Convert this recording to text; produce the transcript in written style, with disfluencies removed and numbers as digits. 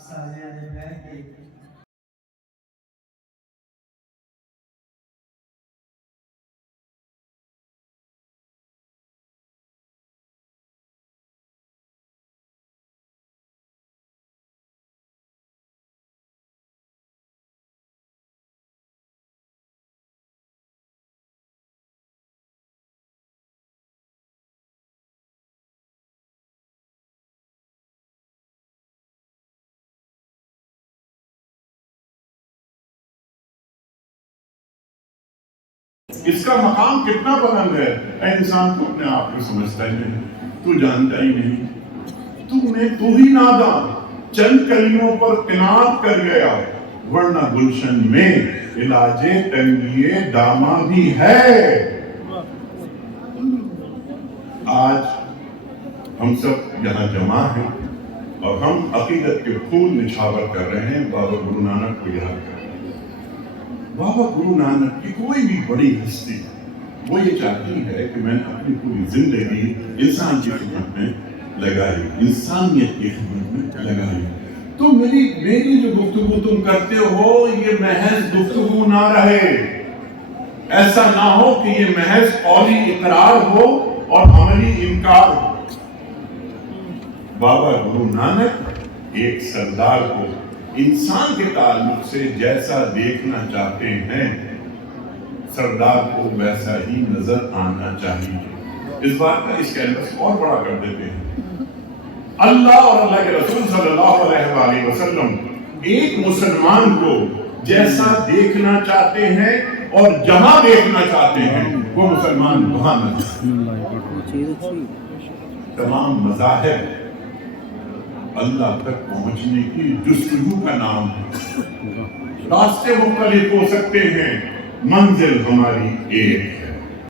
सालियाने बैठ के इसका मकाम कितना बुलंद है। ऐ इंसान तो अपने आप को समझता ही नहीं, तू जानता ही नहीं, तू ही नादान चंद कलियों पर किनात कर गया, वरना गुलशन में इलाजे तंगिए दामा भी है। आज हम सब यहाँ जमा हैं और हम अकीदत के फूल निछावर कर रहे हैं, बाबा गुरु नानक को याद कर रहे हैं। बाबा गुरु नानक की कोई भी बड़ी हस्ती वो ये चाहती है कि मैंने अपनी पूरी जिंदगी इंसान की खिदमत में लगाई, इंसानियत की खिदमत में लगाई। तो मेरी जो गुफ्तगू तुम करते हो ये महज गुफ्तगू ना रहे, ऐसा ना हो कि ये महज कौली इकरार हो और अमली इनकार हो। बाबा गुरु नानक एक सरदार को इंसान के ताल्लुक से जैसा देखना चाहते हैं, सरदार को वैसा ही नजर आना चाहिए। इस बात का इस कैनवस और बड़ा कर देते हैं। अल्लाह और अल्लाह के रसूल सल्लल्लाहु अलैहि वसल्लम एक मुसलमान को जैसा देखना चाहते हैं और जहां देखना चाहते हैं वो मुसलमान वहां नजर। तमाम मज़ाहिब अल्लाह तक पहुंचने की जुस्तजू का नाम है। रास्ते मुख्तलिफ हो सकते हैं, मंजिल हमारी एक